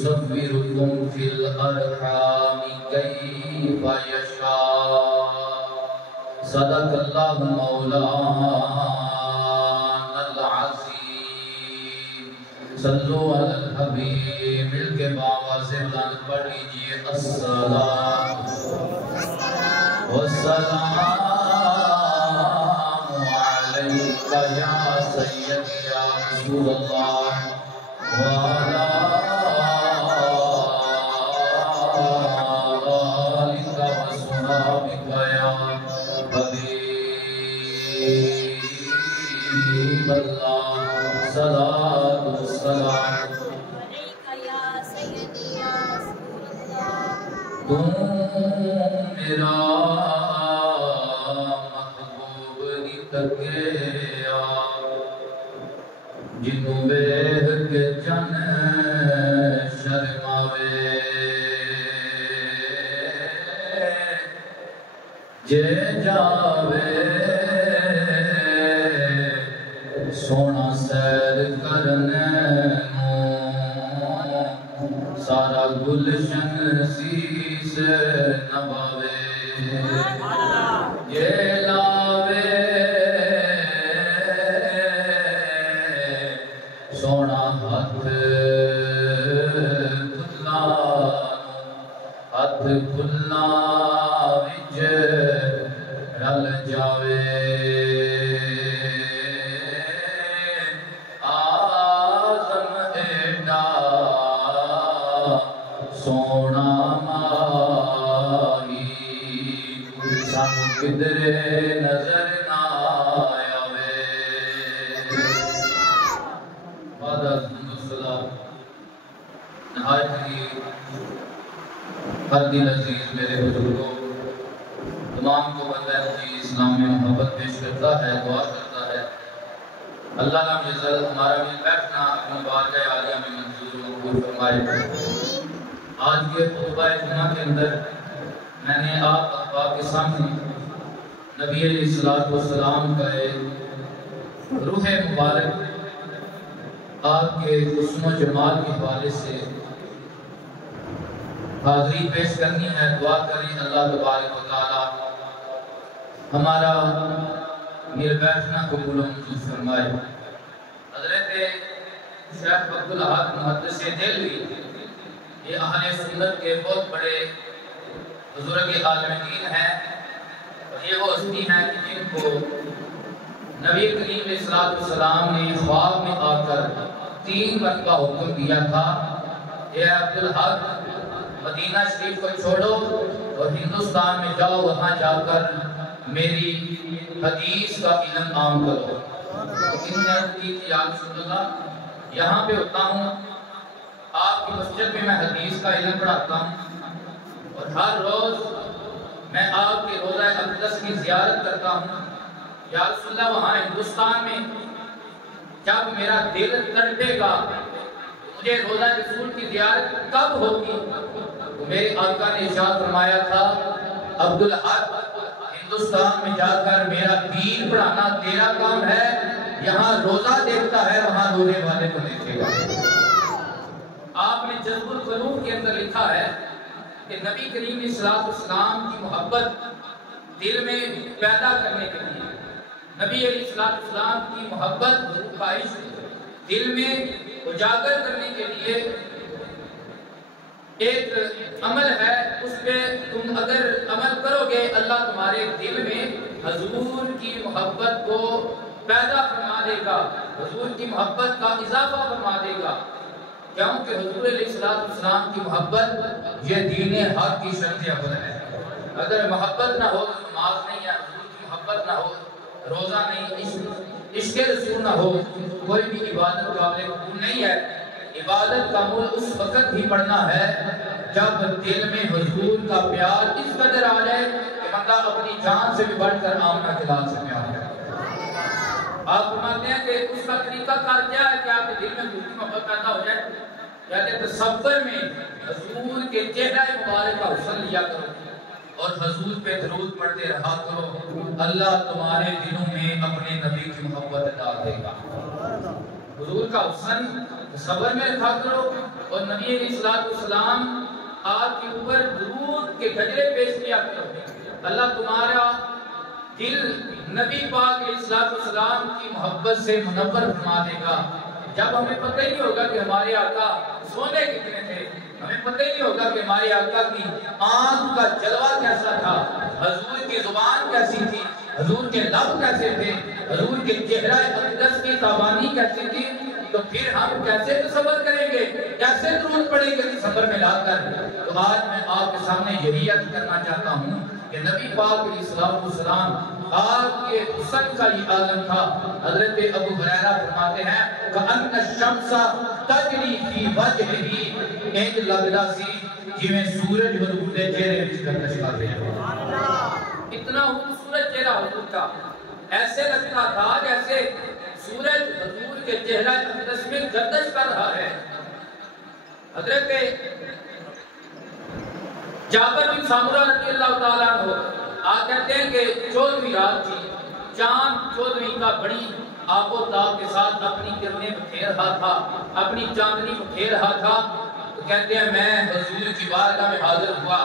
يصوركم في الأرحام كيف يشاء صدق الله مولانا العظيم صلوا على الحبيب مل کے بابا سے بلند پڑھ لیجئے الصلاۃ والسلام علیک یا سیدی یا رسول اللہ وعلی آلک وصحبک یا حبیب اللہ صلاۃ والسلام علیک یا سیدی یا رسول اللہ تو میرا محبوب نی تکیا جنوں ویکھ کے جن شرماوے جے جاوے سونا سیر کرنے سارا گلشن سیس نباوے یہ لاوے سونا ہاتھ کھلنا وچ رل جاوے آزم ایڈا سونا ماہی سانو کدرے نظر نہ آوے بعد از الصلاۃ نہایت ہی ہر دل عزیز میرے بزرگوں تمام کو بندہ جی اسلام میں محبت پیش کرتا ہے دعا کرتا ہے اللہ کا جزل ہمارا بھی بیٹھنا اپنی بارگاہ عالیہ میں منظور و مقبول فرمائے آج کے خطبہ جمعہ کے اندر میں نے آپ احباب کے سامنے نبی علیہ السلام کا ایک روح مبارک آپ کے حسن و جمال کے حوالے سے حاضری پیش کرنی ہے دعا کریں اللہ تبارک و تعالی ہمارا یہ بیٹھنا قبول و منظور فرمائے حضرت شیخ عبدالاحد محدث دہلوی یہ اہل سنت کے بہت بڑے بزرگ عالم دین ہیں اور یہ وہ ہستی ہیں کہ جن کو نبی کریم علیہ السلام نے خواب میں آ کر 3 مرتبہ حکم دیا تھا اے عبدالاحد مدینہ شریف کو چھوڑو اور ہندوستان میں جاؤ وہاں جا کر میری حدیث کا علم عام کرو انہوں نے کی یا رسول اللہ یہاں پہ ہوتا ہوں آپ کی مسجد میں حدیث کا علم پڑھاتا ہوں اور ہر روز میں آپ کے روضہ اقدس کی زیارت کرتا ہوں یا رسول اللہ وہاں ہندوستان میں جب میرا دل تڑپے گا مجھے روضہ رسول کی زیارت کب ہوگی تو میرے آقا نے ارشاد فرمایا تھا عبدالاحد ہندوستان میں جا کر میرا دین پڑھانا تیرا کام ہے یہاں روزہ دیکھتا ہے وہاں روزے والے کو دیکھے گا آپ نے جذب القلوب کے اندر لکھا ہے کہ نبی کریم علیہ السلام کی محبت دل میں پیدا کرنے کے لیے نبی علیہ السلام کی محبت کا عشق دل میں اجاگر کرنے کے لیے ایک عمل ہے اس پہ تم اگر عمل کرو گے اللہ تمہارے دل میں حضور کی محبت کو پیدا فرما دے گا حضور کی محبت کا اضافہ فرما دے گا کیونکہ حضور علیہ السلام کی محبت یہ دین حق کی شرط اول ہے اگر محبت نہ ہو تو نماز نہیں ہے حضور کی محبت نہ ہو روزہ نہیں عشق رسول نہ ہو کوئی بھی عبادت قابل قبول نہیں ہے عبادت کا مول اس وقت بھی پڑھنا ہے جب دل میں حضور کا پیار اس قدر آ جائے کہ بندہ اپنی جان سے بھی بڑھ کر آمنہ کے لال سے پیار کرے آپ فرماتے ہیں کہ اس کا طریقہ کار کیا ہے کہ آپ کے دل میں حضور کی محبت پیدا ہو جائے کہتے تصور میں حضور کے چہرہ مبارک کا حسن لیا کرو اور حضور پہ درود پڑھتے رہا کرو اللہ تمہارے دلوں میں اپنے نبی کی محبت ڈال دے گا حضور کا حسن صبر میں رکھا کرو، اور نبی علیہ السلام آپ کے اوپر درود کے گجرے پیش کیا کرو۔ اللہ تمہارا دل نبی پاک علیہ السلام کی محبت سے منور فرما دے گا۔ جب ہمیں پتہ ہی نہیں ہوگا کہ ہمارے آقا سونے کتنے تھے، ہمیں پتہ ہی نہیں ہوگا کہ ہمارے آقا کی آنکھ کا جلوہ کیسا تھا، حضور کی زبان کیسی تھی، حضور کے لب کیسے تھے، حضور کے چہرہ اقدس کی تابانی کیسی تھی، تو پھر ہم کیسے تصور کریں گے، کیسے درود پڑھیں گے صبر میں لا کر۔ تو آج میں آپ کے سامنے یہی عرض کرنا چاہتا ہوں کہ نبی پاک علیہ السلام آپ کے حسن کا یہ عالم تھا۔ حضرت ابو ہریرہ فرماتے ہیں کہ الشمس تجری فی وجہہ، انج لگدا سی جویں سورج حضور دے چہرے وچ گردش کر رہا ہے۔ اتنا خوبصورت چہرہ حضور کا، ایسے لگتا تھا جیسے سورج حضور کے چہرہ اقدس میں گردش کر رہا ہے۔ حضرت جابر بن سامورہ رضی اللہ تعالیٰ عنہ آپ کہتے ہیں کہ 14ویں رات تھی، چاند 14ویں کا بڑی آب و تاب کے ساتھ اپنی کرنیں بکھیر رہا تھا، اپنی چاندنی بکھیر رہا تھا۔ تو کہتے ہیں میں حضور کی بارگاہ میں حاضر ہوا،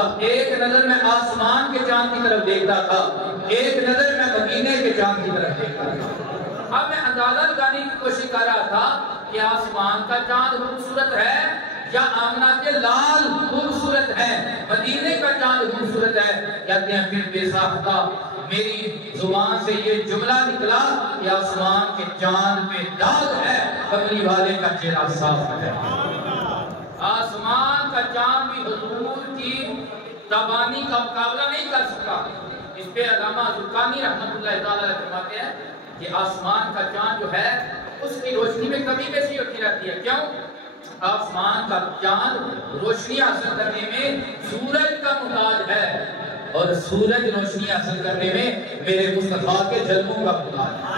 اب ایک نظر میں آسمان کے چاند کی طرف دیکھتا تھا، ایک نظر میں مدینے کے چاند کی طرف دیکھتا تھا۔ اب میں اندازہ لگانے کی کوشش کر رہا تھا کہ آسمان کا چاند خوبصورت ہے یا آمنہ کے لال خوبصورت ہے، مدینے کا چاند خوبصورت ہے۔ کہتے ہیں پھر بے ساختہ میری زبان سے یہ جملہ نکلا کہ آسمان کے چاند پہ داغ ہے، کملی والے کا چہرہ صاف ہے۔ آسمان کا چاند بھی حضور کی تابانی کا مقابلہ نہیں کر سکا۔ اس پہ علامہ زرقانی رحمۃ اللہ تعالیٰ فرماتے ہیں کہ آسمان کا چاند جو ہے اس کی روشنی میں کمی بیشی ہوتی رہتی ہے۔ کیوں؟ آسمان کا چاند روشنی حاصل کرنے میں سورج کا محتاج ہے، اور سورج روشنی حاصل کرنے میں میرے مصطفیٰ کے جلووں کا محتاج ہے،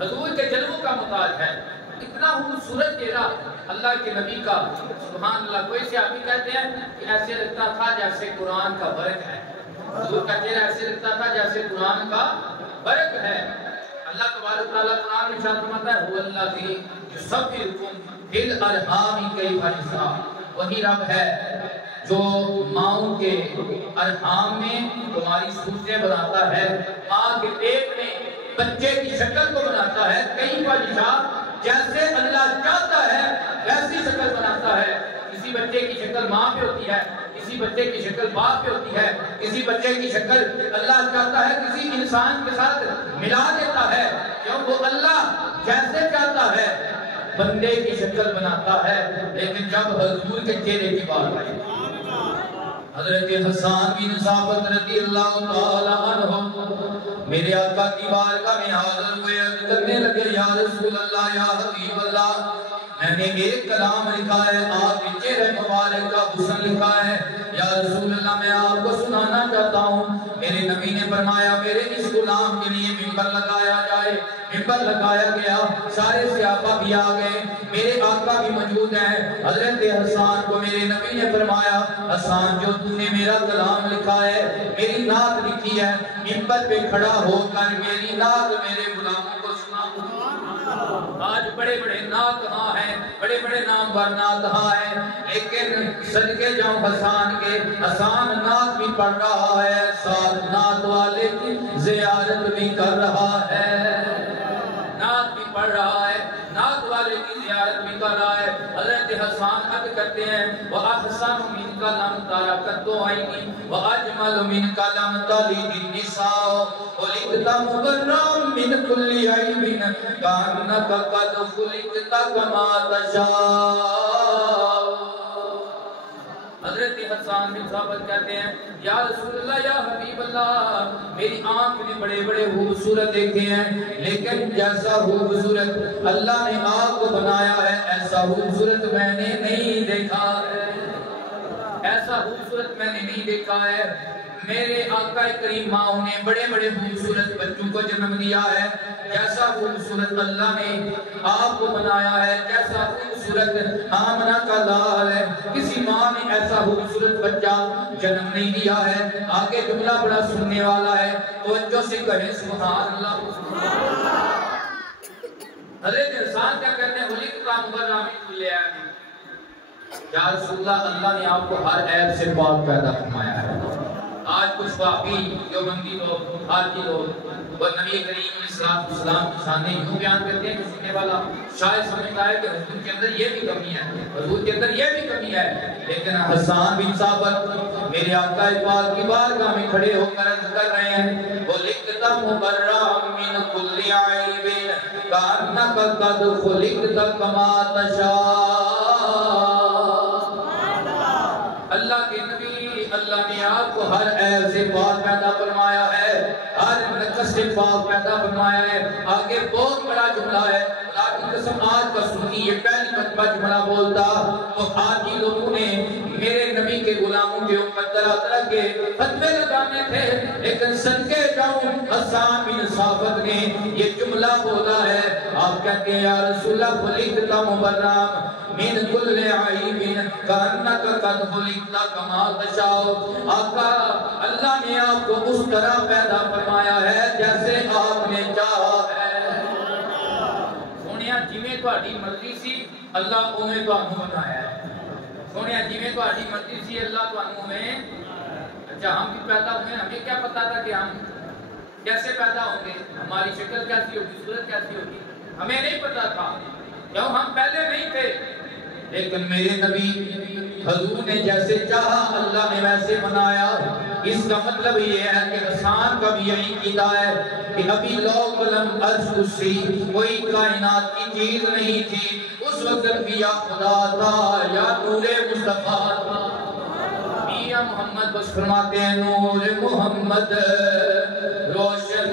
حضور کے جلووں کا محتاج ہے۔ اتنا خوبصورت چہرہ اللہ کے نبی کا، سبحان اللہ۔ کوئی صحابی کہتے ہیں کہ ایسے لگتا تھا جیسے قرآن کا برق ہے، حضور کا چہرہ ایسے لگتا تھا جیسے قرآن کا برق ہے۔ اللہ تبارک تعالیٰ قرآن میں ارشاد فرماتا ہے هو الذی یصورکم فی الارحام کیف یشاء، وہی رب ہے جو ماؤں کے ارحام میں تمہاری صورتیں بناتا ہے، ماں کے پیٹ میں بچے کی شکل کو بناتا ہے، کیف یشاء، جیسے اللہ چاہتا ہے ویسی شکل بناتا ہے۔ کسی بچے کی شکل ماں پہ ہوتی ہے، کسی بچے کی شکل باپ پہ ہوتی ہے، کسی بچے کی شکل اللہ چاہتا ہے کسی انسان کے ساتھ ملا دیتا ہے، کیوں وہ اللہ جیسے چاہتا ہے بندے کی شکل بناتا ہے۔ لیکن جب حضور کے چہرے کی بات آئی، حضرت حسان بن ثابت رضی اللہ تعالی عنہ میرے آقا کی بارگاہ میں حاضر ہوئے، عرض کرنے لگے یا رسول اللہ، یا حبیب اللہ، میں نے ایک کلام لکھا ہے، آپ کے چہرے مبارک کا حسن لکھا ہے، یا رسول اللہ میں آپ کو سنانا چاہتا ہوں۔ میرے نبی نے فرمایا میرے اس غلام کے لیے ممبر لگایا جائے۔ ممبر لگایا گیا، سارے صحابہ بھی آ گئے، میرے آقا بھی موجود ہیں۔ حضرت حسان کو میرے نبی نے فرمایا حسان جو تو نے میرا کلام لکھا ہے، میری نعت لکھی ہے، ممبر پہ کھڑا ہو کر میری نعت میرے غلاموں کو سنا۔ آج بڑے بڑے نعت ہاں ہیں، بڑے بڑے نام پر نعت ہاں ہیں، لیکن صدقے جاؤں حسان کے، حسان نعت بھی پڑھ رہا ہے، ساتھ نعت والے کی زیارت بھی کر رہا ہے، نعت بھی پڑھ رہا ہے، نعت والے کی زیارت بھی کر رہا ہے۔ حضرت حسان عرض کرتے ہیں وَأَحْسَنُ مِنْكَ لَمْ تَرَ قَطُّ عَيْنِي وَأَجْمَلُ مِنْكَ لَمْ تَلِدِ النِّسَاءُ خُلِقْتَ مُبَرًّا مِنْ كُلِّ عَيْبٍ كَأَنَّكَ قَدْ خُلِقْتَ كَمَا تَشَاءُ۔ حضرت حسان بن ثابت کہتے ہیں یا رسول اللہ، یا حبیب اللہ، میری آنکھ نے بڑے بڑے خوبصورت دیکھے ہیں، لیکن جیسا خوبصورت اللہ نے آپ کو بنایا ہے ایسا خوبصورت میں نے نہیں دیکھا ہے، ایسا خوبصورت میں نے نہیں دیکھا ہے۔ میرے آقا کریم ماں نے بڑے بڑے خوبصورت بچوں کو جنم دیا ہے، جیسا خوبصورت اللہ نے آپ کو بنایا ہے، جیسا خوبصورت آمنہ کا لال ہے، کسی ماں نے ایسا خوبصورت بچہ جنم نہیں دیا ہے۔ آگے جملہ بڑا سننے والا ہے، توجہ سے کہیں سبحان اللہ۔ حضرت انسان کیا کہتے ہیں مبرأ من کل عیب، یا رسول اللہ اللہ نے آپ کو ہر عیب سے پاک پیدا فرمایا ہے۔ آج کچھ واقعی دیوبندی لوگ، خارجی لوگ وہ نبی کریم علیہ السلام کی شانیں یوں بیان کرتے ہیں کہ سننے والا شاید سمجھتا ہے کہ حضور کے اندر یہ بھی کمی ہے، حضور کے اندر یہ بھی کمی ہے، لیکن حسان بن ثابت میرے آقا پاک کی بارگاہ میں کھڑے ہو کر عرض کر رہے ہیں، وہ لکھتا مبرأ من کل عیب کأنک قد خلقت کما تشاء۔ اللہ کے نبی، اللہ نے آپ کو ہر عیب سے پاک پیدا فرمایا ہے، ہر نقص سے پاک پیدا فرمایا ہے۔ آگے بہت بڑا جملہ ہے، اللہ کی قسم آج کا سنی یہ پہلی مرتبہ جملہ بولتا تو آج ہی لوگوں نے میرے نبی کے غلاموں کے اوپر طرح طرح کے فتوے لگانے تھے، لیکن صدقے جاؤں حسان بن ثابت نے یہ جملہ بولا ہے۔ آپ کہتے ہیں یا رسول اللہ خلقت مبرأ من کل عیب کأنک قد خلقت کما تشاء۔ آقا اللہ نے آپ کو اس طرح پیدا فرمایا ہے جیسے آپ نے چاہا ہے۔ سونیا جویں تہاڈی مرضی سی اللہ اوویں تانوں بنایا ہے۔ سونیا جویں تہاڈی مرضی سی اللہ تانوں اوویں۔ اچھا ہم بھی پیدا ہوئے، ہمیں کیا پتا تھا کہ ہم کیسے پیدا ہوں گے، ہماری شکل کیسی ہوگی، صورت کیسی ہوگی، ہمیں نہیں پتا تھا کیوں ہم پہلے نہیں تھے، لیکن میرے نبی حضور نے جیسے چاہا اللہ نے ویسے بنایا۔ اس کا مطلب یہ ہے کہ حسان کا بھی یہی قیدہ ہے کہ ابھی لو قلم عرش کرسی کوئی کائنات کی چیز نہیں تھی، اس وقت بھی یا خدا تھا یا نور مصطفیٰ تھا۔ میاں محمد بس فرماتے ہیں نور محمد روشن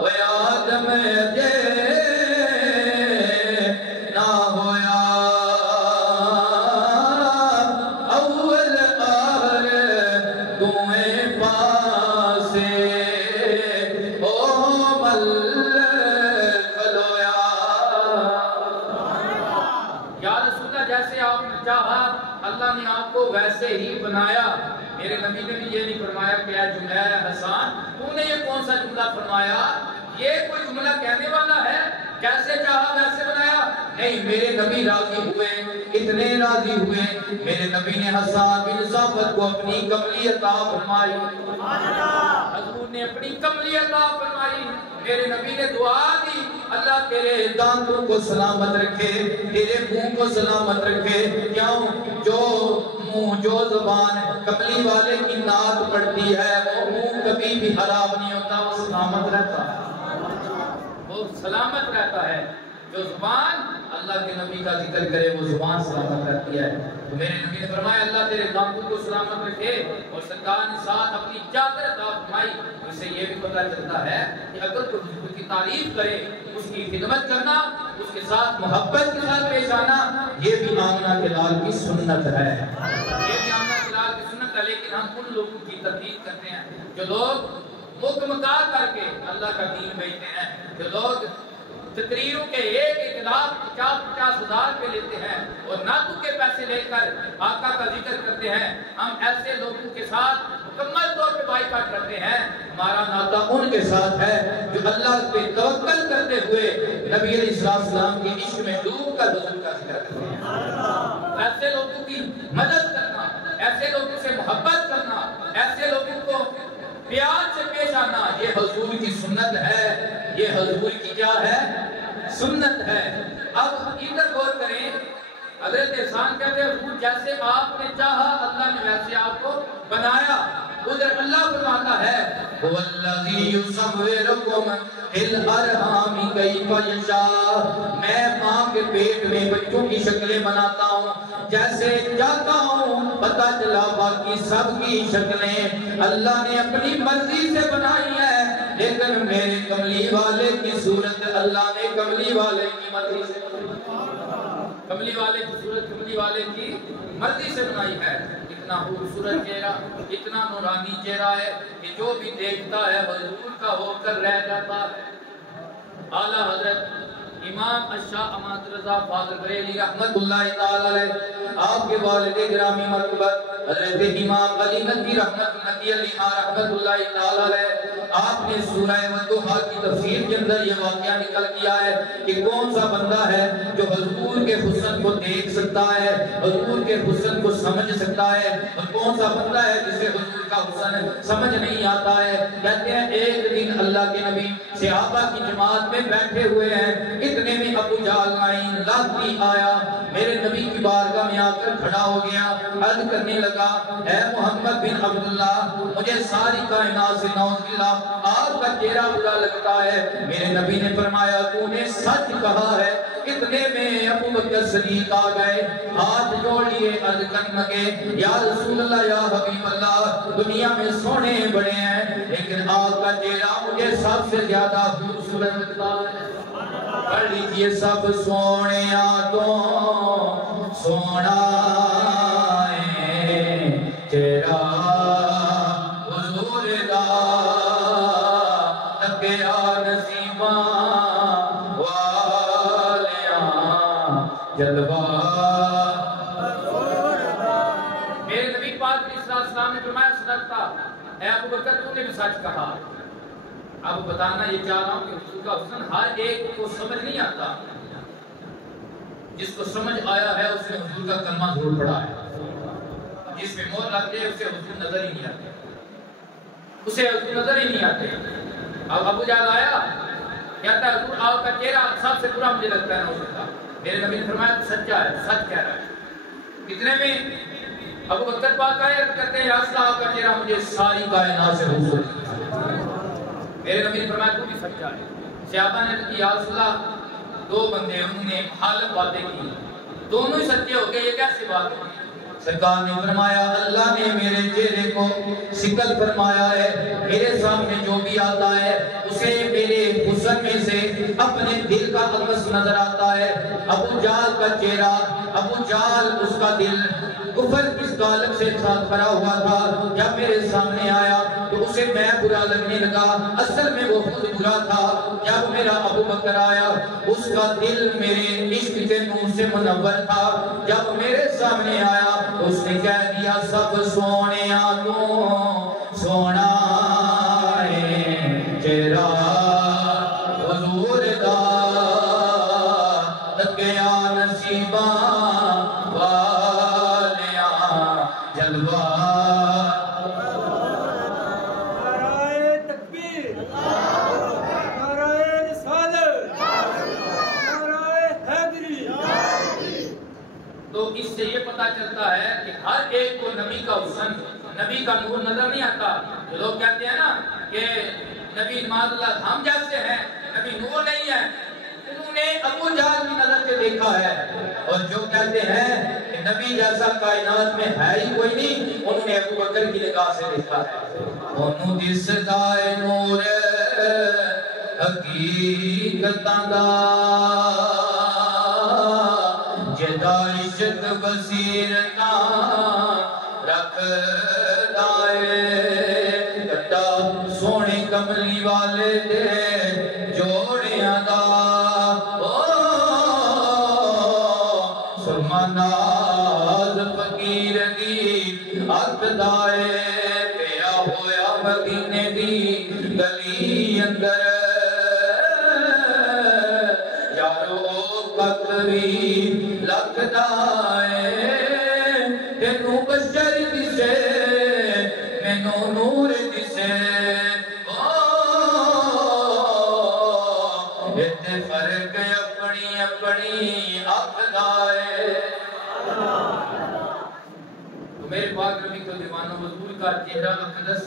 و آدم جے اللہ نے آپ کو ویسے ہی بنایا۔ میرے نبی نے بھی یہ نہیں فرمایا کہ اے جمعہ حسان تو نے یہ کون سا جملہ فرمایا، یہ کوئی جملہ کہنے والا ہے کیسے چاہا ویسے بنایا؟ نہیں، میرے نبی راضی ہوئے، اتنے راضی ہوئے میرے نبی نے حسان بن ثابت کو اپنی کملی عطا فرمائی۔ حضور نے اپنی کملی عطا فرمائی، میرے نبی نے دعا دی اللہ تیرے دانتوں کو سلامت رکھے، تیرے منہ کو سلامت رکھے۔ کیوں؟ جو منہ جو زبان کملی والے کی نعت پڑھتی ہے وہ منہ کبھی بھی خراب نہیں ہوتا، وہ سلامت رہتا ہے، وہ سلامت رہتا ہے۔ جو زبان اللہ کے نبی کا ذکر کرے وہ زبان سلامت رہتی ہے۔ تو میرے نبی نے فرمایا اللہ تیرے دانتوں کو سلامت رکھے، اور سرکار نے ساتھ اپنی چادر عطا فرمائی۔ اس سے یہ بھی پتہ چلتا ہے کہ اگر کوئی حضور کی تعریف کرے، اس کی خدمت کرنا، اس کے ساتھ محبت کے ساتھ پیش آنا، یہ بھی آمنہ کے لال کی سنت ہے، یہ بھی آمنہ کے لال کی سنت ہے۔ لیکن ہم ان لوگوں کی تردید کرتے ہیں جو لوگ مکمکار کر کے اللہ کا دین بیچتے ہیں، جو لوگ تقریروں کے ایک اقدار 50-50 ہزار پہ لیتے ہیں اور نعتوں کے پیسے لے کر آقا کا ذکر کرتے ہیں۔ ہم ایسے لوگوں کے ساتھ مکمل طور پہ بائیکاٹ کرتے ہیں۔ ہمارا نعتہ ان کے ساتھ ہے جو اللہ پہ توکل کرتے ہوئے نبی علیہ السلام کے عشق میں ڈوب کر حضور کا ذکر کرتے ہیں۔ ایسے لوگوں کی مدد کرنا، ایسے لوگوں سے محبت کرنا، ایسے لوگوں کو پیار سے پیش آنا، یہ حضور کی سنت ہے، یہ حضور کی کیا ہے؟ سنت ہے۔ اب ادھر غور کریں، حضرت احسان کہتے ہیں حضور جیسے آپ نے چاہا اللہ نے ویسے آپ کو بنایا۔ ادھر اللہ فرماتا ہے وَالَّذِي يُصَوِّرُكُمْ فِي الْأَرْحَامِ كَيْفَ يَشَاءُ، میں ماں کے پیٹ میں بچوں کی شکلیں بناتا ہوں جیسے چاہتا ہوں۔ پتہ چلا باقی سب کی شکلیں اللہ نے اپنی مرضی سے بنائی ہے، لیکن میرے کملی والے کی صورت اللہ نے کملی والے کی مرضی سے کملی والے کی صورت کملی والے کی مرضی سے بنائی ہے۔ اتنا خوبصورت چہرہ، اتنا نورانی چہرہ ہے کہ جو بھی دیکھتا ہے حضور کا ہو کر رہ جاتا ہے۔ اعلیٰ حضرت امام الشاہ احمد رضا فاضل بریلوی رحمت اللہ تعالی علیہ، آپ کے والد گرامی مرتبہ حضرت امام علی ندوی رحمت اللہ علیہ رحمت اللہ تعالی علیہ، آپ نے سورہ والضحیٰ کی تفسیر کے اندر یہ واقعہ نکل کیا ہے کہ کون سا بندہ ہے جو حضور کے حسن کو دیکھ سکتا ہے، حضور کے حسن کو سمجھ سکتا ہے، اور کون سا بندہ ہے جسے حضور کا حسن سمجھ نہیں آتا ہے۔ کہتے ہیں ایک دن اللہ کے نبی صحابہ کی جماعت میں بیٹھے ہوئے ہیں، اتنے میں ابو جہل لعین لاٹھی آیا، میرے نبی کی بارگاہ میں آ کر کھڑا ہو گیا، عرض کرنے لگا اے محمد بن عبداللہ، مجھے ساری کائنات سے نعوذ باللہ آپ کا چہرہ برا لگتا ہے۔ میرے نبی نے فرمایا تو نے سچ کہا ہے۔ اتنے میں ابو بکر صدیق آ گئے، ہاتھ جوڑ لیے، عرض کرنے لگے یا رسول اللہ یا حبیب اللہ، دنیا میں سونے بڑے ہیں لیکن آپ کا چہرہ مجھے سب سے زیادہ خوبصورت لگتا ہے۔ پڑھ لیجئے سب سونے تو سونا ہے چہرہ حضور دا، تکیا نسیمہ والیاں جلوہ۔ میرے نبی پاک علیہ السلام نے فرمایا صدقتا، اے ابو بکر تو نے بھی سچ کہا۔ اب بتانا یہ چاہ رہا ہوں کہ حضور کا حسن ہر ایک کو سمجھ نہیں آتا، جس کو سمجھ آیا ہے اس نے حضور کا کلمہ ضرور پڑھا ہے، جس میں مور لگتے ہیں اسے حضور نظر ہی نہیں آتے، اسے حضور نظر ہی نہیں آتے۔ اب ابو جہل آیا، کہتا ہے حضور آپ کا چہرہ سب سے برا مجھے لگتا ہے نعوذ باللہ۔ میرے نبی نے فرمایا سچا ہے، سچ کہہ رہا ہے۔ اتنے میں ابو بکر پاک آئے، کہتے ہیں یا رسول اللہ آپ کا چہرہ مجھے ساری کائنات سے خوبصورت لگتا ہے۔ میرے نبی نے فرمایا تو بھی سچا ہے۔ صحابہ نے کہا یا رسول اللہ دو بندے انہوں نے مخالف باتیں کی، دونوں ہی سچے ہو گئے، یہ کیسی بات ہے؟ سرکار نے فرمایا اللہ نے میرے چہرے کو شکل فرمایا ہے، میرے سامنے جو بھی آتا ہے اسے میرے حسن میں سے اپنے دل کا عکس نظر آتا ہے۔ ابو جہل کا چہرہ، ابو جہل اس کا دل کفر کس غالب سے بھرا ہوا تھا، جب میرے سامنے آیا تو اسے میں برا لگنے لگا، اصل میں وہ خود برا تھا۔ جب میرا ابو بکر آیا اس کا دل میرے عشق کے نور سے منور تھا، جب میرے سامنے آیا اس نے کہہ دیا سب سونے تو سونا ہے چہرہ حضور دا، تکیا نصیبہ والیاں جلوہ۔ نعرہ تکبیر، نعرہ رسالت، نعرہ حیدری۔ تو اس سے یہ پتہ چلتا ہے کہ ہر ایک کو نبی کا حسن، نبی کا نور نظر نہیں آتا۔ جو لوگ کہتے ہیں نا کہ نبی معاذ اللہ ہم جیسے ہیں، نبی نور نہیں ہے، انہوں نے ابو جہل کی نظر سے دیکھا ہے، اور جو کہتے ہیں کہ نبی جیسا کائنات میں ہے ہی کوئی نہیں، انہوں نے ابو بکر کی نگاہ سے دیکھا ہے۔ انہوں دس دائے نور حقیقتاں دا، جدا عشق بصیرتاں رکھ دائے، کٹا سونے کملی والے دے جوڑیاں دا، سرمناز فقیر دی اک دائے، پیا ہویا مدینے دی گلی اندر، یارو قطری لکھ دائے، تینوں بشر دسے مینوں نور دسے، اتنے فرق اپنی اپنی اکھ دائے۔ تو میرے پاک نبی کو دیوانہ حضور کا چہرہ اقدس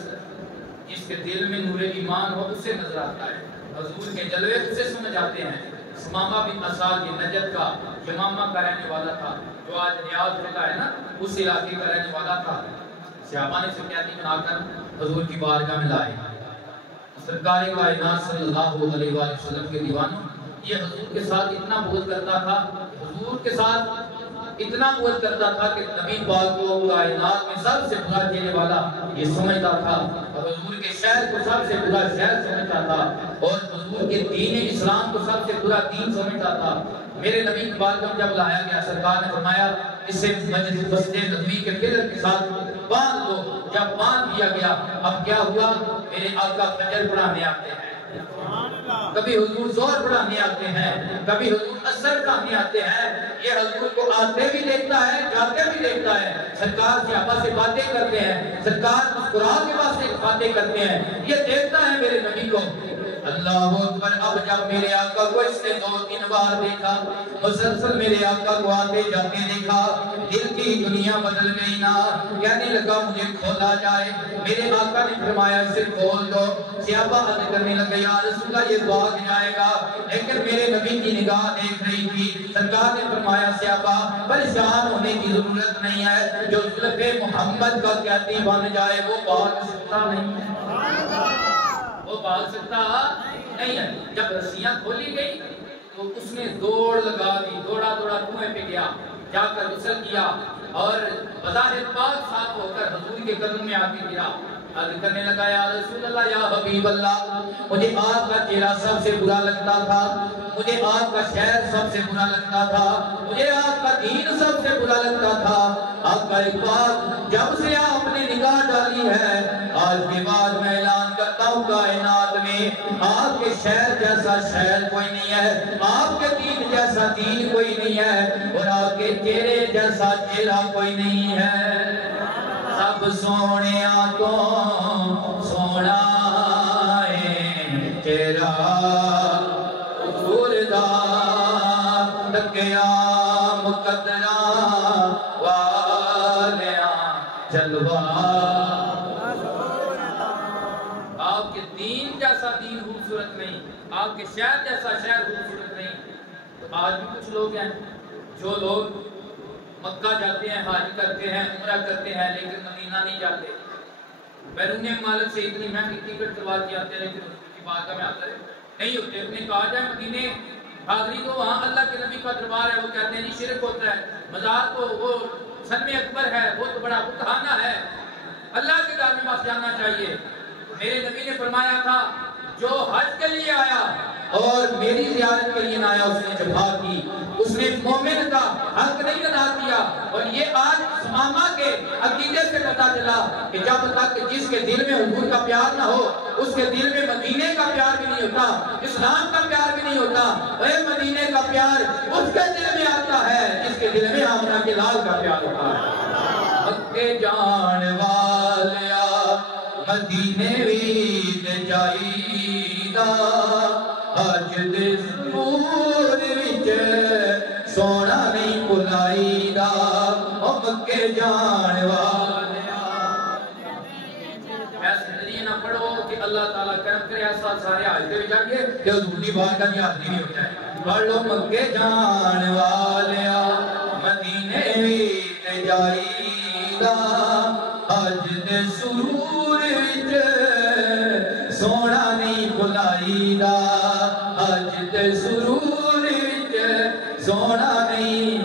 جس کے دل میں نور ایمان ہو اسے نظر آتا ہے، حضور کے جلوے اسے سمجھ آتے ہیں۔ سمامہ بن اسال کی نجد کا یمامہ کا رہنے والا تھا، جو آج ریاض جگہ ہے نا اس علاقے کا رہنے والا تھا۔ صحابہ نے سکیتی بنا کر حضور کی بارگاہ میں لائے۔ سرکار کائنات صلی اللہ علیہ وآلہ وسلم کے دیوانوں، یہ حضور کے ساتھ اتنا بغض کرتا تھا، حضور کے ساتھ اتنا بغض کرتا تھا کہ نبی پاک کو کائنات میں سب سے برا کہنے والا یہ سمجھتا تھا، اور حضور کے شہر کو سب سے برا شہر سمجھتا تھا، اور حضور کے دین اسلام کو سب سے برا دین سمجھتا تھا۔ میرے نبی کی بارگاہ جب لایا گیا، سرکار نے فرمایا اسے مسجد نبی کے پلر کے ساتھ باندھ دو۔ جب باندھ دیا گیا اب کیا ہوا، میرے آقا فجر پڑھانے آتے ہیں، کبھی حضور زہر پڑھانے آتے ہیں، کبھی حضور عصر پڑھانے آتے ہیں۔ یہ حضور کو آتے بھی دیکھتا ہے، جاتے بھی دیکھتا ہے، سرکار صحابہ سے باتیں کرتے ہیں، سرکار مسکرا کے واسطے باتیں کرتے ہیں، یہ دیکھتا ہے میرے نبی کو۔ اللہ اکبر۔ اب جب میرے آقا کو اس نے 2-3 بار دیکھا، مسلسل میرے آقا کو آتے جاتے دیکھا، دل کی دنیا بدل گئی نا، کہنے لگا مجھے کھولا جائے۔ میرے آقا نے فرمایا اسے کھول دو۔ صحابہ عرض کرنے لگے یا رسول اللہ یہ بھاگ جائے گا، لیکن میرے نبی کی نگاہ دیکھ رہی تھی۔ سرکار نے فرمایا صحابہ پریشان ہونے کی ضرورت نہیں ہے، جو زلف محمد کا قیدی بن جائے وہ بھاگ سکتا نہیں ہے، وہ بھاگ سکتا نہیں ہے۔ جب رسیاں کھولی گئی تو اس نے دوڑ لگا دی، دوڑا کنویں پہ گیا، جا کر غسل کیا اور بظاہر پاک صاف ہو کر حضور کے قدم میں آ کے گرا، عرض کرنے لگا یا رسول اللہ یا حبیب اللہ، مجھے آپ کا چہرہ سب سے برا لگتا تھا، مجھے آپ کا شہر سب سے برا لگتا تھا، مجھے آپ کا دین سب سے برا لگتا تھا۔ آپ کا اقبال جب سے آپ نے نگاہ ڈالی ہے، آج کے بعد میں اعلان کرتا ہوں کائنات میں آپ کے شہر جیسا شہر کوئی نہیں ہے، آپ کے دین جیسا دین کوئی نہیں ہے، اور آپ کے چہرے جیسا چہرہ کوئی نہیں ہے۔ سب سونے تو سونا ہے چہرہ حضور دا، تکیا مقدرہ والیاں جلوہ۔ آپ کے دین جیسا دین خوبصورت نہیں، آپ کے شہر جیسا شہر خوبصورت نہیں۔ تو آج بھی کچھ لوگ ہیں جو لوگ مکہ جاتے ہیں، حج کرتے ہیں، عمرہ کرتے ہیں، لیکن مدینہ نہیں جاتے۔ بیرون ممالک سے اتنی مہنگی ٹکٹ کروا کے آتے ہیں، لیکن اس کی بارگاہ میں حاضر نہیں ہوتے۔ انہیں کہا جائے مدینے حاضری تو وہاں اللہ کے نبی کا دربار ہے، وہ کہتے ہیں جی شرک ہوتا ہے، مزار تو وہ سن اکبر ہے، وہ تو بڑا بتخانہ ہے، اللہ کے گھر میں بس جانا چاہیے۔ میرے نبی نے فرمایا تھا جو حج کے لیے آیا اور میری زیارت کے لیے نہ آیا اس نے جفا کی، اس نے مومن کا حق نہیں ادا کیا۔ اور یہ آج سمامہ کے عقیدے سے پتہ چلا کہ جب تک جس کے دل میں حضور کا پیار نہ ہو اس کے دل میں مدینے کا پیار بھی نہیں ہوتا، اسلام کا پیار بھی نہیں ہوتا۔ اے مدینے کا پیار اس کے دل میں آتا ہے جس کے دل میں آمنہ کے لال کا پیار ہوتا ہے۔ مکے جان والیا مدینے وچ جائیدا، اج دے سرور وچ سونا نہیں بھلائیدا، او مکے جان والیا۔ ایسے ذریعے نہ پڑھو کہ اللہ تعالیٰ کرم کرے ایسا سارے حاضر بھی جائیں کہ حضور دی بارگاہ کی حاضری بھی ہو جائے۔ پڑھ لو مکے جان والیا مدینے وچ جائیدا، اج دے سرور وچ سونا نہیں بھلائیدا، اج دے سرور وچ سونا نہیں۔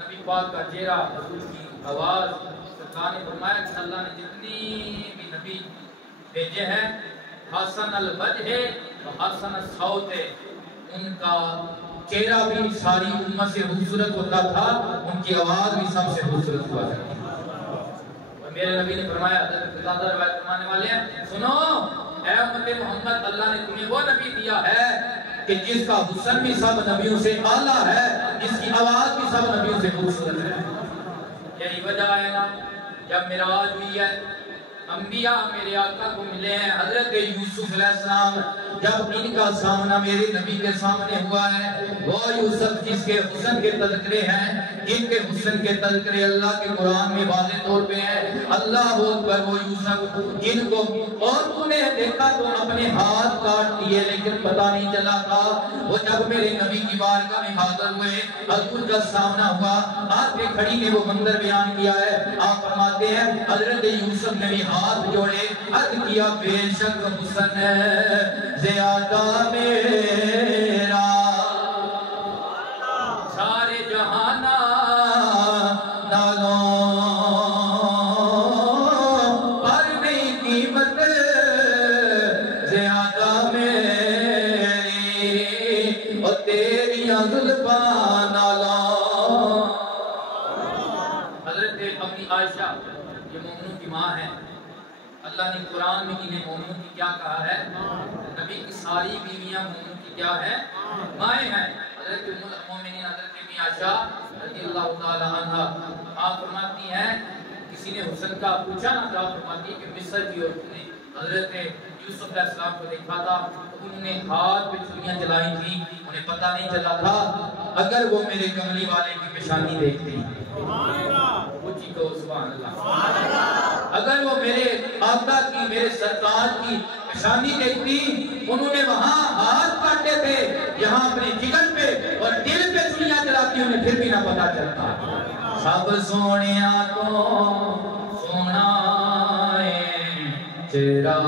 نبی پاک کا چہرہ، حضور کی آواز، سرکار نے فرمایا کہ اللہ نے جتنی بھی نبی بھیجے ہیں حسن الوجہ و حسن الصوت، ان کا چہرہ بھی ساری امت سے خوبصورت ہوتا تھا، ان کی آواز بھی سب سے خوبصورت ہوا کرتی تھی۔ اور میرے نبی نے فرمایا، حضرت قتادہ روایت فرمانے والے ہیں، سنو اے امت محمد، اللہ نے تمہیں وہ نبی دیا ہے کہ جس کا حسن بھی سب نبیوں سے اعلیٰ ہے، جس کی آواز بھی سب نبیوں سے خوبصورت ہے۔ یہی وجہ ہے نا جب معراج ہوئی ہے، انبیاء میرے آقا کو ملے ہیں، حضرت یوسف علیہ السلام جب ان کا سامنا میرے نبی کے سامنے ہوا ہے، وہ یوسف جس کے حسن کے تذکرے ہیں، جن کے حسن کے تذکرے اللہ کے قرآن میں واضح طور پہ ہیں، اللہ اکبر، وہ یوسف جن کو اور تو نے دیکھا تو اپنے ہاتھ کاٹ دیے لیکن پتہ نہیں چلا تھا، وہ جب میرے نبی کی بارگاہ میں حاضر ہوئے، حضور کا سامنا ہوا، ہاتھ پہ کھڑی نے وہ منظر بیان کیا ہے۔ آپ فرماتے ہیں حضرت یوسف نے بھی ہاتھ جوڑے، عرض کیا بے شک حسن ہے زیادہ میرا سارے جہانا نالوں پر نہیں قیمت زیادہ میری، اور تیری زلفاں نالوں اللہ نے قرآن میں انہیں مومنوں کی کیا کہا ہے؟ نبی کی ساری بیویاں مومنوں کی کیا ہے؟ مائیں ہیں. حضرت ام المومنین حضرت ام عائشہ رضی اللہ تعالی عنہا آپ فرماتی ہیں کسی نے حسن کا پوچھا نا، تو فرماتی کہ مصر کی عورتوں نے حضرت یوسف علیہ السلام کو دیکھا تھا، انہوں نے ہاتھ پہ چھریاں چلائی تھی، انہیں پتہ نہیں چلا تھا. اگر وہ میرے کملی والے کی پیشانی دیکھتی، اونچی کہو سبحان اللہ، اگر وہ میرے آقا کی میرے سرکار کی پیشانی دیکھتی، انہوں نے وہاں ہاتھ کاٹے تھے، یہاں اپنے جگر پہ اور دل پہ چھریاں چلاتی، انہیں پھر بھی نہ پتہ چلتا. سب سونیا تو سونا ہے چہرہ